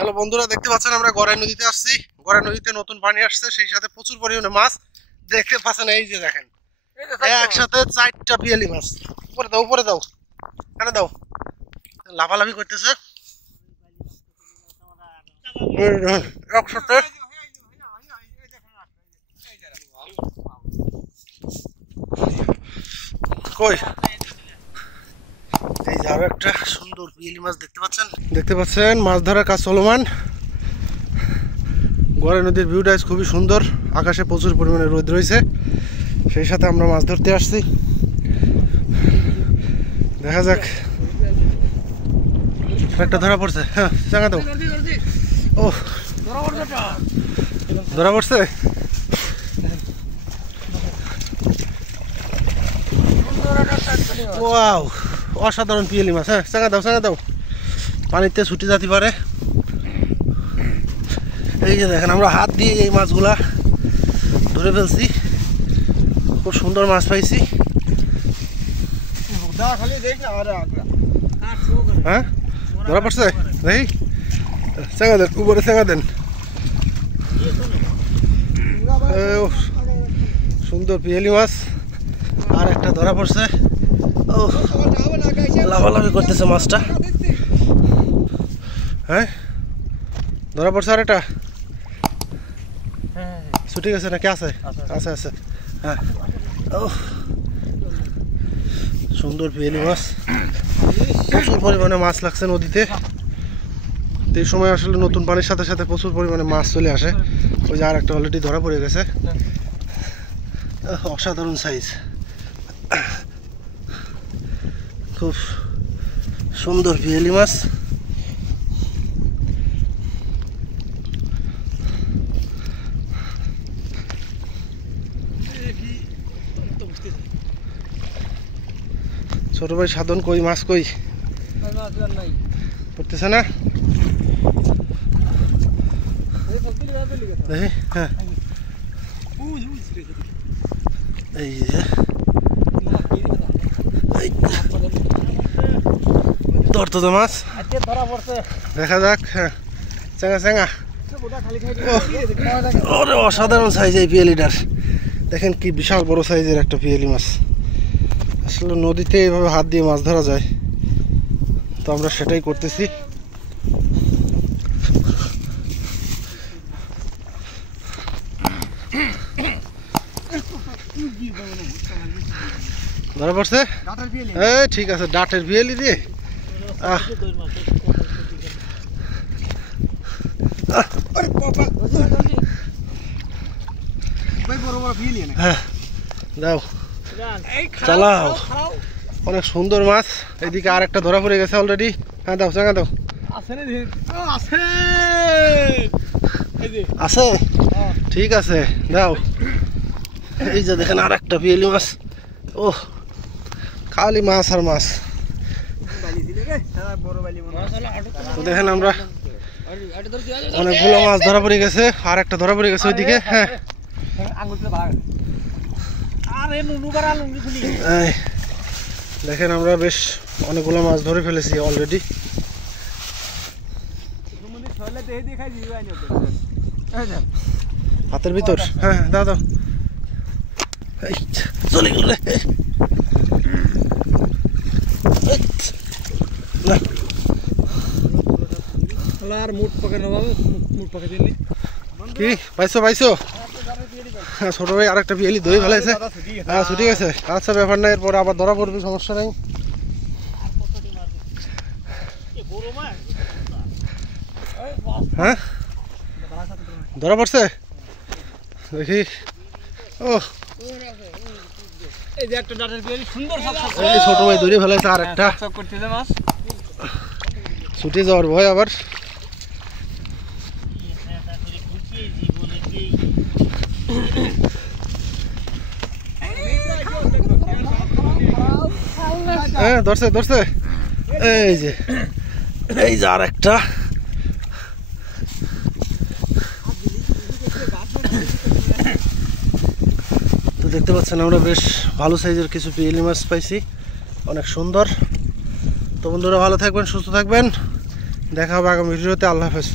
Hello বন্ধুরা, দেখতে পাচ্ছেন আমরা গড়াই নদীতে আসছি। গড়াই নদীতে নতুন পানি আসছে, সেই সাথে প্রচুর পরিমাণে মাছ দেখতে পাচ্ছেন। এই যে দেখেন, একসাথে 4টা পিয়ালি মাছ। উপরে দাও, উপরে দাও, এখানে দাও। লাফালাফি করতেছে একসাথে। কই এই যে আরো একটা সুন্দর পিয়ালি মাছ দেখতে পাচ্ছেন। মাছ ধরার কাজ চলমান। গড়াই নদীর ভিউটা খুবই সুন্দর, আকাশে প্রচুর পরিমাণে রোদ রয়েছে, সেই সাথে আমরা মাছ ধরতে আসছি। দেখা যাক, একটা ধরা পড়ছে। হ্যাঁ, চাঙা দাও। ও, ধরা পড়ছে। ওয়াও, অসাধারণ পিয়ালি মাছ। হ্যাঁ, চাঙা দাও, চাঙা দাও, পানিতে ছুটে যেতে পারে। এই যে দেখেন, আমরা হাত দিয়ে এই মাছগুলা ধরে ফেলছি। খুব সুন্দর মাছ পাইছি। হ্যাঁ, ধরা পড়ছে। দেখি, চাঙা দেন, উপরে চাঙা দেন। সুন্দর পিয়ালি মাছ, আর একটা ধরা পড়ছে। ও, লাফালাফি করতেছে মাছটা। হ্যাঁ, ধরা পড়ছে আর একটা। ছুটে গেছে নাকি? আছে, আছে, আছে। হ্যাঁ, ও, সুন্দর পিয়ালি মাছ। প্রচুর পরিমাণে মাছ লাগছে নদীতে। এই সময় আসলে নতুন পানির সাথে সাথে প্রচুর পরিমাণে মাছ চলে আসে। ওই যে আর একটা অলরেডি ধরা পড়ে গেছে। অসাধারণ সাইজ, খুব সুন্দর পিয়ালি মাছ। ছোট ভাই সাধন কই? মাছ কই? পড়তেছে না। হ্যাঁ, এই যে ধরতো তো মাছ, দেখা যাক। হ্যাঁ, চাঙা চাঙা। ওরে, অসাধারণ সাইজ এই পিয়ালিটার। দেখেন কি বিশাল বড় সাইজের একটা পিয়ালি মাছ। আসলে নদীতে এইভাবে হাত দিয়ে মাছ ধরা যায়, তো আমরা সেটাই করতেছি। ধরা পড়ছে। এই ঠিক আছে, ডাটের পিয়ালি দিয়ে। হ্যাঁ, দাও, চালাও। অনেক সুন্দর মাছ। এদিকে আর একটা ধরা পড়ে গেছে অলরেডি। হ্যাঁ, দাও, চাঙা দাও। আছে, ঠিক আছে, দাও। এই যে দেখেন, আর একটা পিয়ালি মাছ। ও, খালি মাছ আর মাছ। তো দেখেন, আমরা অনেকগুলো মাছ ধরা পড়ে গেছে, আর একটা ধরা পড়ে গেছে ওইদিকে। হ্যাঁ, দেখেন, আমরা বেশ অনেকগুলো মাছ ধরে ফেলেছি অলরেডি। হাতের ভিতর। হ্যাঁ, দাও দাও। চলে গেল। কি পাইছো? পাইছো? হ্যাঁ, ছোট ভাই আর একটা পিয়ালি দই ফেলাইছে। হ্যাঁ, ছুটি গেছে। আচ্ছা, ব্যাপার নাই, এরপরে আবার ধরা পড়বে, সমস্যা নাই। হ্যাঁ, ধরা পড়ছে, দেখি। ও, ছোট ভাই দড়ি ফেলাইছে আর একটা। ছুটে যাওয়ার ভয় আবার। হ্যাঁ, ধরছে ধরছে। এই যে, এই যে আর একটা। তো দেখতে পাচ্ছেন, আমরা বেশ ভালো সাইজের কিছু পিয়ালি মাছ পাইছি, অনেক সুন্দর। তো বন্ধুরা, ভালো থাকবেন, সুস্থ থাকবেন, দেখা হবে আগামী ভিডিওতে। আল্লাহ হাফেজ।